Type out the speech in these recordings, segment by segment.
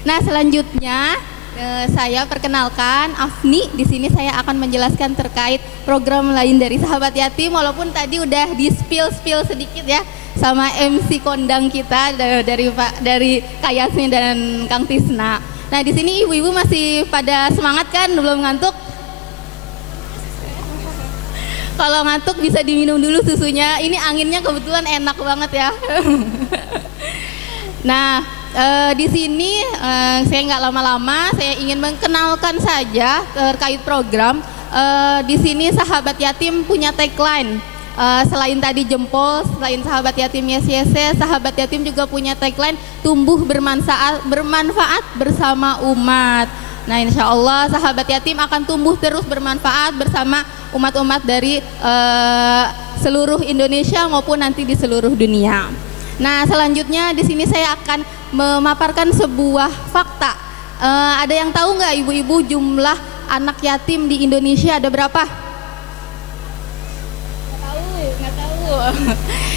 Nah, selanjutnya saya perkenalkan Afni. Di sini saya akan menjelaskan terkait program lain dari Sahabat Yatim. Walaupun tadi udah di spill sedikit ya sama MC kondang kita dari Kak Yasmin dan Kang Tisna. Nah, di sini ibu-ibu masih pada semangat kan? Belum ngantuk? Kalau ngantuk bisa diminum dulu susunya. Ini anginnya kebetulan enak banget ya. Nah, di sini saya nggak lama-lama, saya ingin mengenalkan saja terkait program. Di sini Sahabat Yatim punya tagline. Selain tadi jempol, selain Sahabat Yatim YSYC, Sahabat Yatim juga punya tagline tumbuh bermanfaat bersama umat. Nah, insya Allah Sahabat Yatim akan tumbuh terus bermanfaat bersama umat-umat dari seluruh Indonesia maupun nanti di seluruh dunia. Nah, selanjutnya di sini saya akan memaparkan sebuah fakta. Ada yang tahu nggak ibu-ibu jumlah anak yatim di Indonesia ada berapa? Nggak tahu.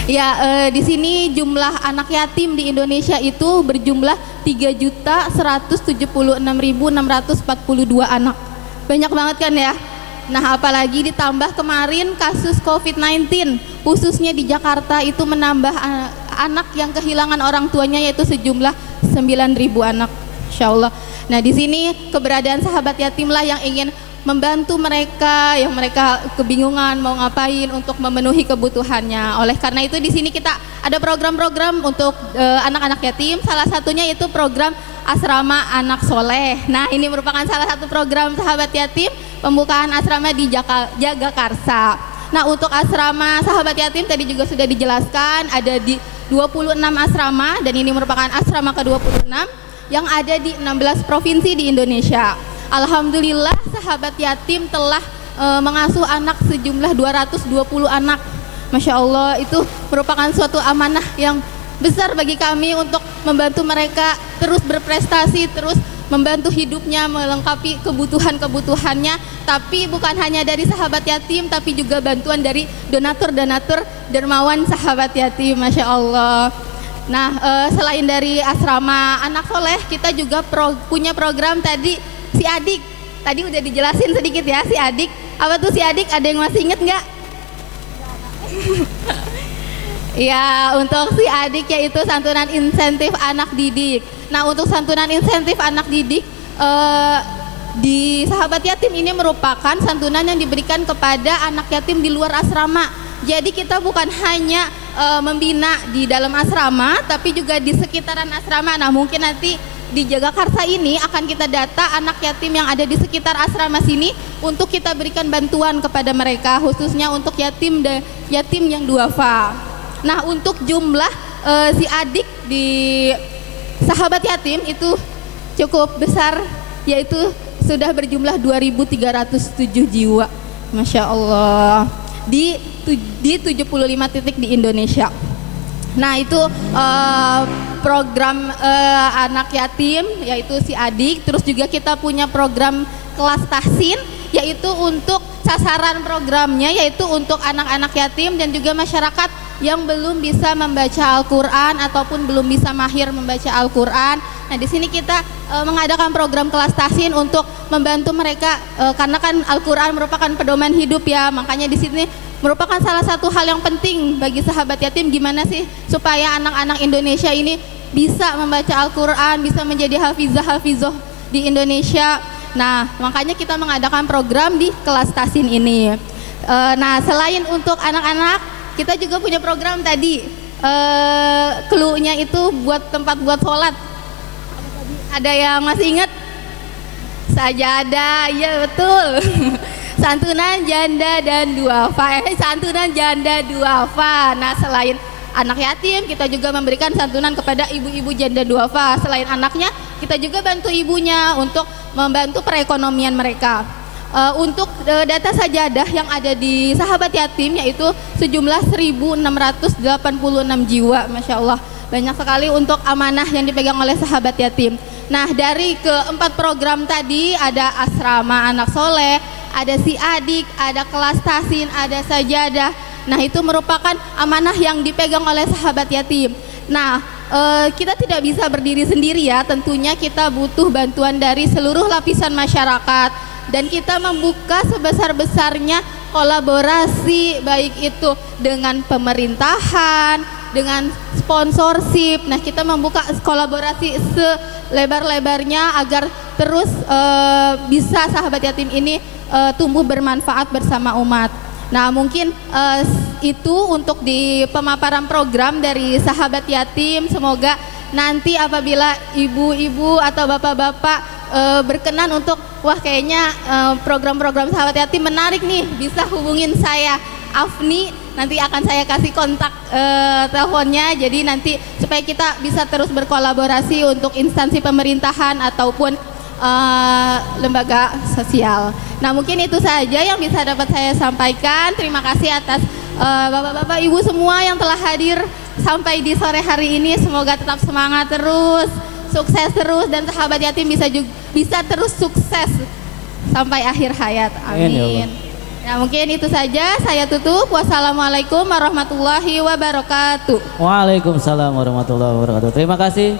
Ya, di sini jumlah anak yatim di Indonesia itu berjumlah 3.176.642 anak. Banyak banget kan ya? Nah, apalagi ditambah kemarin kasus COVID-19, khususnya di Jakarta itu menambah anak yang kehilangan orang tuanya yaitu sejumlah 9.000 anak. Insya Allah. Nah, di sini keberadaan Sahabat Yatim lah yang ingin membantu mereka yang mereka kebingungan mau ngapain untuk memenuhi kebutuhannya. Oleh karena itu di sini kita ada program-program untuk anak-anak yatim. Salah satunya itu program Asrama Anak Soleh. Nah, ini merupakan salah satu program Sahabat Yatim pembukaan asrama di Jagakarsa. Nah, untuk asrama Sahabat Yatim tadi juga sudah dijelaskan ada di 26 asrama dan ini merupakan asrama ke-26 yang ada di 16 provinsi di Indonesia. Alhamdulillah Sahabat Yatim telah mengasuh anak sejumlah 220 anak. Masya Allah, itu merupakan suatu amanah yang besar bagi kami untuk membantu mereka terus berprestasi, terus membantu hidupnya, melengkapi kebutuhan-kebutuhannya. Tapi bukan hanya dari Sahabat Yatim, tapi juga bantuan dari donatur-donatur dermawan Sahabat Yatim. Masya Allah. Nah, selain dari asrama anak soleh, kita juga punya program tadi si adik. Tadi udah dijelasin sedikit ya si adik. Apa tuh si adik? Ada yang masih inget nggak? Ya, untuk si adik yaitu santunan insentif anak didik. Nah, untuk santunan insentif anak didik di Sahabat Yatim ini merupakan santunan yang diberikan kepada anak yatim di luar asrama. Jadi kita bukan hanya membina di dalam asrama, tapi juga di sekitaran asrama. Nah, mungkin nanti di Jagakarsa ini akan kita data anak yatim yang ada di sekitar asrama sini untuk kita berikan bantuan kepada mereka, khususnya untuk yatim yang duafa. Nah, untuk jumlah si adik di Sahabat Yatim itu cukup besar, yaitu sudah berjumlah 2.307 jiwa. Masya Allah, di 75 titik di Indonesia. Nah, itu program anak yatim yaitu si adik. Terus juga kita punya program kelas tahsin, yaitu untuk sasaran programnya yaitu untuk anak-anak yatim dan juga masyarakat yang belum bisa membaca Al-Quran ataupun belum bisa mahir membaca Al-Quran. Nah, di sini kita mengadakan program kelas tahsin untuk membantu mereka karena kan Al-Quran merupakan pedoman hidup ya. Makanya di sini merupakan salah satu hal yang penting bagi Sahabat Yatim, gimana sih supaya anak-anak Indonesia ini bisa membaca Al-Quran, bisa menjadi hafizah-hafizoh di Indonesia. Nah, makanya kita mengadakan program di kelas tahsin ini. Nah, selain untuk anak-anak, kita juga punya program tadi. Clue-nya itu buat tempat buat sholat. Ada yang masih ingat? Sajadah, iya betul. Santunan janda dan duafa. Santunan janda duafa. Nah, selain anak yatim, kita juga memberikan santunan kepada ibu-ibu janda duafa. Selain anaknya, kita juga bantu ibunya untuk membantu perekonomian mereka. Untuk data sajadah yang ada di Sahabat Yatim yaitu sejumlah 1.686 jiwa. Masya Allah, banyak sekali untuk amanah yang dipegang oleh Sahabat Yatim. Nah, dari keempat program tadi ada asrama anak soleh, ada si adik, ada kelas tahsin, ada sajadah. Nah, itu merupakan amanah yang dipegang oleh Sahabat Yatim. Nah, kita tidak bisa berdiri sendiri ya, tentunya kita butuh bantuan dari seluruh lapisan masyarakat dan kita membuka sebesar-besarnya kolaborasi baik itu dengan pemerintahan, dengan sponsorship. Nah, kita membuka kolaborasi selebar-lebarnya agar terus bisa sahabat yatim ini tumbuh bermanfaat bersama umat. Nah, mungkin itu untuk di pemaparan program dari sahabat yatim. Semoga nanti apabila ibu-ibu atau bapak-bapak berkenan untuk wah kayaknya program-program sahabat yatim menarik nih, bisa hubungin saya Afni, nanti akan saya kasih kontak teleponnya. Jadi nanti supaya kita bisa terus berkolaborasi untuk instansi pemerintahan ataupun lembaga sosial. Nah, mungkin itu saja yang bisa dapat saya sampaikan. Terima kasih atas bapak-bapak, ibu semua yang telah hadir sampai di sore hari ini. Semoga tetap semangat terus, sukses terus, dan sahabat yatim bisa terus sukses sampai akhir hayat. Amin. Ya, mungkin itu saja. Saya tutup. Wassalamualaikum warahmatullahi wabarakatuh. Waalaikumsalam warahmatullahi wabarakatuh. Terima kasih.